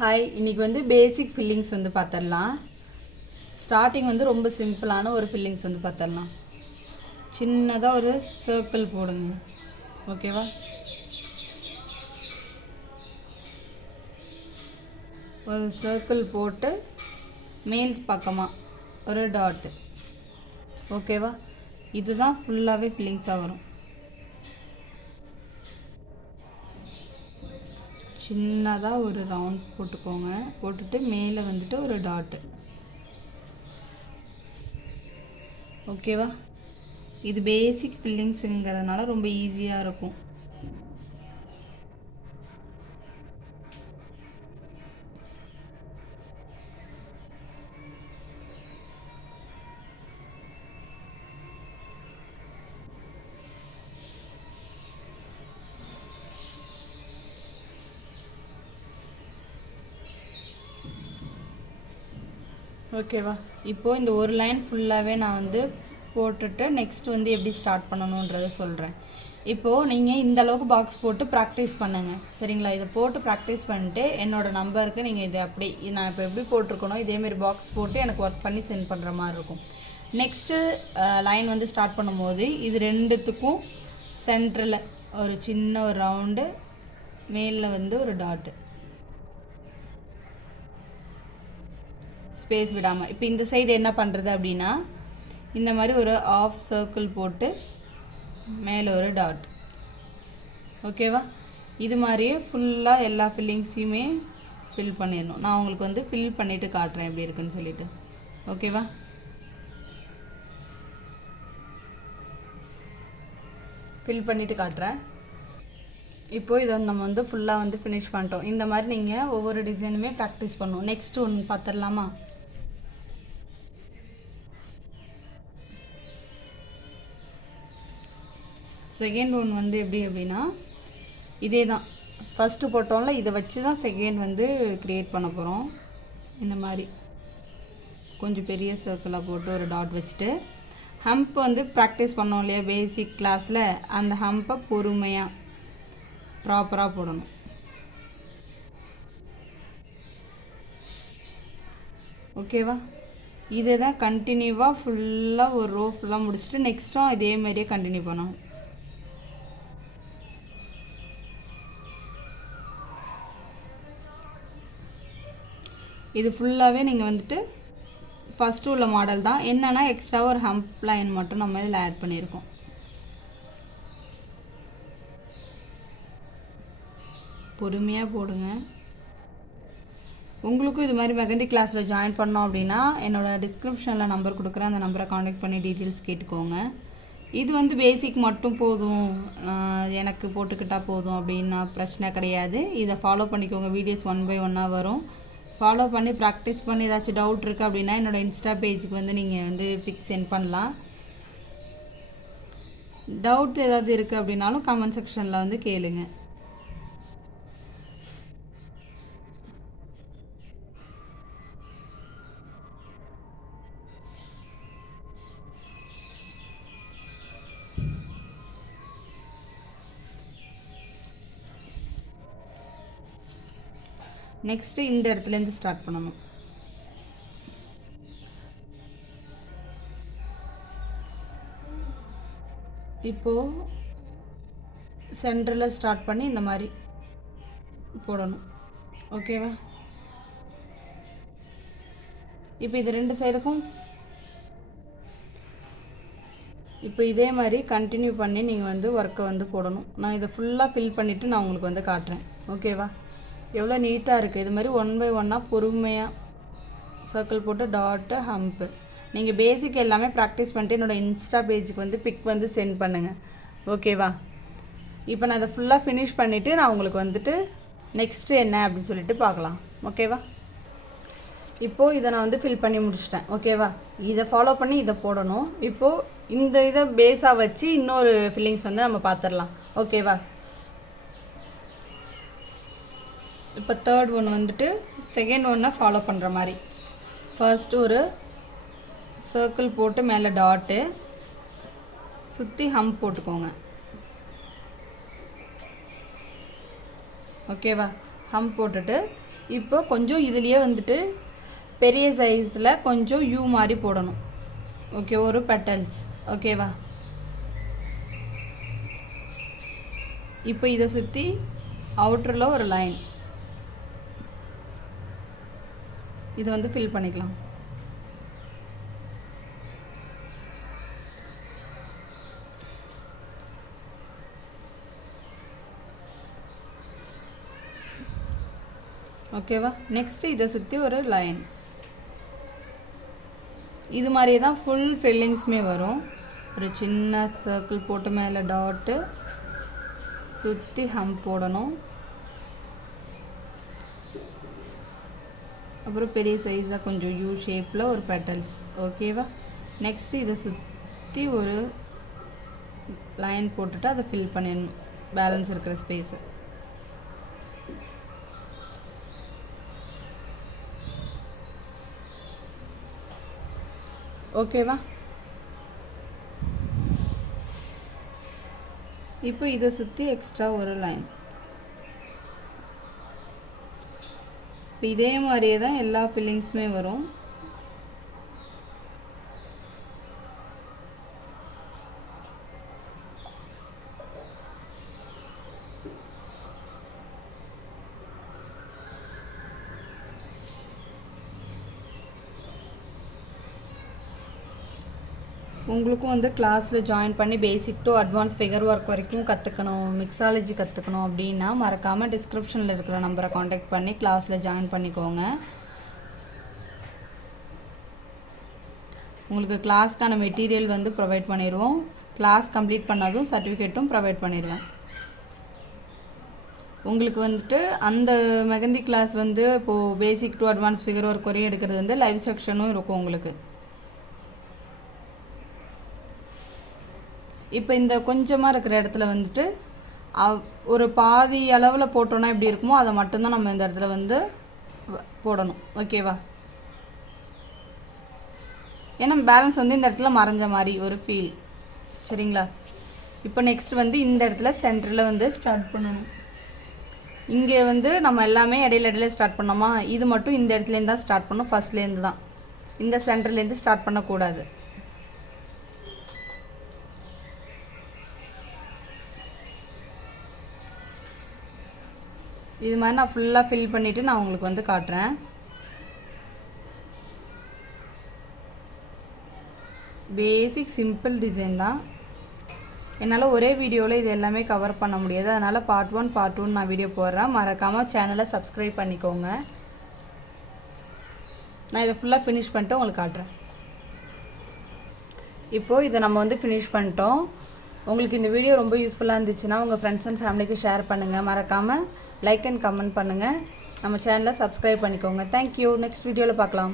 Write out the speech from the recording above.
Hi, இன்றைக்கி வந்து பேசிக் fillings வந்து பார்த்துடலாம். ஸ்டார்டிங் வந்து ரொம்ப சிம்பிளான ஒரு ஃபில்லிங்ஸ் வந்து பார்த்துடலாம். சின்னதாக ஒரு சர்க்கிள் போடுங்க, ஓகேவா? ஒரு சர்க்கிள் போட்டு மேல் பக்கமாக ஒரு டாட்டு, ஓகேவா? இதுதான் ஃபுல்லாகவே ஃபில்லிங்ஸாக வரும். சின்னதாக ஒரு ரவுண்ட் போட்டுக்கோங்க, போட்டுட்டு மேலே வந்துட்டு ஒரு டாட்டு, ஓகேவா? இது பேசிக் ஃபில்லிங்ஸுங்கிறதுனால ரொம்ப ஈஸியாக இருக்கும். ஓகேவா? இப்போது இந்த ஒரு லைன் ஃபுல்லாகவே நான் வந்து போட்டுட்டு நெக்ஸ்ட் வந்து எப்படி ஸ்டார்ட் பண்ணணுன்றதை சொல்கிறேன். இப்போது நீங்கள் இந்த அளவுக்கு பாக்ஸ் போட்டு ப்ராக்டிஸ் பண்ணுங்கள், சரிங்களா? இதை போட்டு ப்ராக்டிஸ் பண்ணிட்டு என்னோடய நம்பருக்கு நீங்கள் இதை அப்படி நான் இப்போ எப்படி போட்டிருக்கணும் இதேமாரி பாக்ஸ் போட்டு எனக்கு ஒர்க் பண்ணி சென்ட் பண்ணுற மாதிரி இருக்கும். நெக்ஸ்ட்டு லைன் வந்து ஸ்டார்ட் பண்ணும்போது இது ரெண்டுத்துக்கும் சென்டரில் ஒரு சின்ன ஒரு ரவுண்டு, மேலில் வந்து ஒரு டாட்டு, ஸ்பேஸ் விடாமல். இப்போ இந்த சைடு என்ன பண்ணுறது அப்படின்னா, இந்த மாதிரி ஒரு ஆஃப் சர்க்கிள் போட்டு மேலே ஒரு டாட், ஓகேவா? இது மாதிரியே ஃபுல்லாக எல்லா ஃபில்லிங்ஸையுமே ஃபில் பண்ணிடணும். நான் உங்களுக்கு வந்து ஃபில் பண்ணிவிட்டு காட்டுறேன் எப்படி இருக்குன்னு சொல்லிட்டு, ஓகேவா? ஃபில் பண்ணிவிட்டு காட்டுறேன். இப்போது இதை நம்ம வந்து ஃபுல்லாக வந்து ஃபினிஷ் பண்ணிட்டோம். இந்த மாதிரி நீங்கள் ஒவ்வொரு டிசைனுமே ப்ராக்டிஸ் பண்ணணும். நெக்ஸ்ட் ஒன்று பார்த்துடலாமா? செகண்ட் ஒன் வந்து எப்படி அப்படின்னா, இதே தான் ஃபஸ்ட்டு போட்டோம்ல, இதை வச்சு தான் செகண்ட் வந்து க்ரியேட் பண்ண போகிறோம். இந்த மாதிரி கொஞ்சம் பெரிய சர்க்கிளாக போட்டு ஒரு டாட் வச்சுட்டு, ஹம்ப் வந்து ப்ராக்டிஸ் பண்ணோம் இல்லையா பேசிக் கிளாஸில், அந்த ஹம்பை பொறுமையாக ப்ராப்பராக போடணும், ஓகேவா? இதை தான் கண்டினியூவாக ஃபுல்லாக ஒரு ரோ ஃபுல்லாக முடிச்சுட்டு நெக்ஸ்ட்டும் இதே மாதிரியே கண்டினியூ பண்ணணும். இது ஃபுல்லாகவே நீங்கள் வந்துட்டு ஃபஸ்ட்டு உள்ள மாடல் தான். என்னென்னா எக்ஸ்ட்ராவாக ஒரு ஹம்ப் லைன் மட்டும் நம்ம இதில் ஆட் பண்ணியிருக்கோம். பொறுமையாக போடுங்க. உங்களுக்கும் இது மாதிரி மெஹந்தி கிளாஸில் ஜாயின் பண்ணோம் அப்படின்னா என்னோடய டிஸ்கிரிப்ஷனில் நம்பர் கொடுக்குறேன், அந்த நம்பரை காண்டாக்ட் பண்ணி டீட்டெயில்ஸ் கேட்டுக்கோங்க. இது வந்து பேசிக் மட்டும் போதும், எனக்கு போட்டுக்கிட்டால் போதும் அப்படின்னா பிரச்சனை கிடையாது. இதை ஃபாலோ பண்ணிக்கோங்க. வீடியோஸ் 1 by 1 வரும். ஃபாலோ பண்ணி ப்ராக்டிஸ் பண்ணி ஏதாச்சும் டவுட் இருக்குது அப்படின்னா என்னோடய இன்ஸ்டா பேஜுக்கு வந்து நீங்கள் வந்து பிக் சென்ட் பண்ணலாம். டவுட் ஏதாவது இருக்குது அப்படின்னாலும் கமெண்ட் செக்ஷனில் வந்து கேளுங்க. நெக்ஸ்ட்டு இந்த இடத்துலேருந்து ஸ்டார்ட் பண்ணணும். இப்போது சென்டரில் ஸ்டார்ட் பண்ணி இந்த மாதிரி போடணும், ஓகேவா? இப்போ இது ரெண்டு சைடுக்கும் இப்போ இதே மாதிரி கண்டினியூ பண்ணி நீங்கள் வந்து ஒர்க்கை வந்து போடணும். நான் இதை ஃபுல்லாக ஃபில் பண்ணிவிட்டு நான் உங்களுக்கு வந்து காட்டுறேன், ஓகேவா? எவ்வளோ நீட்டாக இருக்குது. இது மாதிரி 1 by 1 பொறுமையாக சர்க்கிள் போட்டு டாட்டு ஹம்ப்பு. நீங்கள் பேசிக் எல்லாமே ப்ராக்டிஸ் பண்ணிட்டு என்னோடய இன்ஸ்டா பேஜுக்கு வந்து பிக் வந்து சென்ட் பண்ணுங்கள், ஓகேவா? இப்போ நான் இதை ஃபுல்லாக ஃபினிஷ் பண்ணிவிட்டு நான் உங்களுக்கு வந்துட்டு நெக்ஸ்ட்டு என்ன அப்படின்னு சொல்லிட்டு பார்க்கலாம், ஓகேவா? இப்போது இதை நான் வந்து ஃபில் பண்ணி முடிச்சிட்டேன், ஓகேவா? இதை ஃபாலோ பண்ணி இதை போடணும். இப்போது இந்த இதை பேஸாக வச்சு இன்னொரு ஃபில்லிங்ஸ் வந்து நம்ம பார்த்துடலாம், ஓகேவா? இப்போ தேர்ட் ஒன் வந்துட்டு செகண்ட் ஒன்னை ஃபாலோ பண்ணுற மாதிரி ஃபர்ஸ்ட்டு ஒரு சர்க்கிள் போட்டு மேலே டாட்டு சுற்றி ஹம்ப் போட்டுக்கோங்க, ஓகேவா? ஹம்ப் போட்டுட்டு இப்போ கொஞ்சம் இதுலேயே வந்துட்டு பெரிய சைஸில் கொஞ்சம் யூ மாதிரி போடணும். ஓகே, ஒரு பெட்டல்ஸ். ஓகேவா? இப்போ இதை சுற்றி அவுட்டரில் ஒரு லைன் இது வந்து ஃபில் பண்ணிக்கலாம். ஓகேவா? நெக்ஸ்ட்டு இதை சுற்றி ஒரு லைன். இது மாதிரியே தான் ஃபுல் ஃபில்லிங்ஸுமே வரும். ஒரு சின்ன சர்க்கிள் போட்டு மேலே டாட்டு சுற்றி ஹம்ப் போடணும். அப்புறம் பெரிய சைஸாக கொஞ்சம் யூ ஷேப்பில் ஒரு பெட்டல்ஸ். ஓகேவா? நெக்ஸ்ட்டு இதை சுற்றி ஒரு லைன் போட்டுட்டு அதை ஃபில் பண்ணிடணும், பேலன்ஸ் இருக்கிற ஸ்பேஸை. ஓகேவா? இப்போ இதை சுற்றி எக்ஸ்ட்ரா ஒரு லைன். இப்போ இதே மாதிரியே தான் எல்லா ஃபில்லிங்ஸுமே வரும். உங்களுக்கும் வந்து கிளாஸில் ஜாயின் பண்ணி basic to advance figure work வரைக்கும் கற்றுக்கணும், மிக்ஸாலஜி கற்றுக்கணும் அப்படின்னா மறக்காமல் டிஸ்கிரிப்ஷனில் இருக்கிற நம்பரை காண்டாக்ட் பண்ணி கிளாஸில் ஜாயின் பண்ணிக்கோங்க. உங்களுக்கு கிளாஸ்க்கான மெட்டீரியல் வந்து ப்ரொவைட் பண்ணிடுவோம். கிளாஸ் கம்ப்ளீட் பண்ணதும் சர்டிஃபிகேட்டும் ப்ரொவைட் பண்ணிடுவேன். உங்களுக்கு வந்துட்டு அந்த மெஹந்தி கிளாஸ் வந்து இப்போது basic to advance figure work வரையும் எடுக்கிறது வந்து லைவ் செக்ஷனும் இருக்கும் உங்களுக்கு. இப்போ இந்த கொஞ்சமாக இருக்கிற இடத்துல வந்துட்டு ஒரு பாதி அளவில் போட்டோன்னா எப்படி இருக்குமோ அதை மட்டும்தான் நம்ம இந்த இடத்துல வந்து போடணும். ஓகேவா? ஏன்னா பேலன்ஸ் வந்து இந்த இடத்துல மறைஞ்ச மாதிரி ஒரு ஃபீல். சரிங்களா? இப்போ நெக்ஸ்ட் வந்து இந்த இடத்துல சென்டரில் வந்து ஸ்டார்ட் பண்ணணும். இங்கே வந்து நம்ம எல்லாமே இடையில ஸ்டார்ட் பண்ணோமா, இது மட்டும் இந்த இடத்துலேருந்து தான் ஸ்டார்ட் பண்ணணும். ஃபஸ்ட்லேருந்து தான், இந்த சென்டர்லேருந்து ஸ்டார்ட் பண்ணக்கூடாது. இது மாதிரி நான் ஃபுல்லாக ஃபில் பண்ணிவிட்டு நான் உங்களுக்கு வந்து காட்டுறேன். பேசிக் சிம்பிள் டிசைன் தான். என்னால் ஒரே வீடியோவில் இது எல்லாமே கவர் பண்ண முடியாது. அதனால் பார்ட் 1 பார்ட் 2 நான் வீடியோ போடுறேன். மறக்காமல் சேனலை சப்ஸ்கிரைப் பண்ணிக்கோங்க. நான் இதை ஃபுல்லாக ஃபினிஷ் பண்ணிட்டு உங்களுக்கு காட்டுறேன். இப்போது இதை நம்ம வந்து ஃபினிஷ் பண்ணிட்டோம். உங்களுக்கு இந்த வீடியோ ரொம்ப யூஸ்ஃபுல்லாக இருந்துச்சுன்னா உங்கள் ஃப்ரெண்ட்ஸ் அண்ட் ஃபேமிலிக்கு ஷேர் பண்ணுங்கள். மறக்காமல் லைக் அண்ட் கமெண்ட் பண்ணுங்கள். நம்ம சேனலை சப்ஸ்கிரைப் பண்ணிக்கோங்க. தேங்க்யூ. நெக்ஸ்ட் வீடியோவில் பார்க்கலாம்.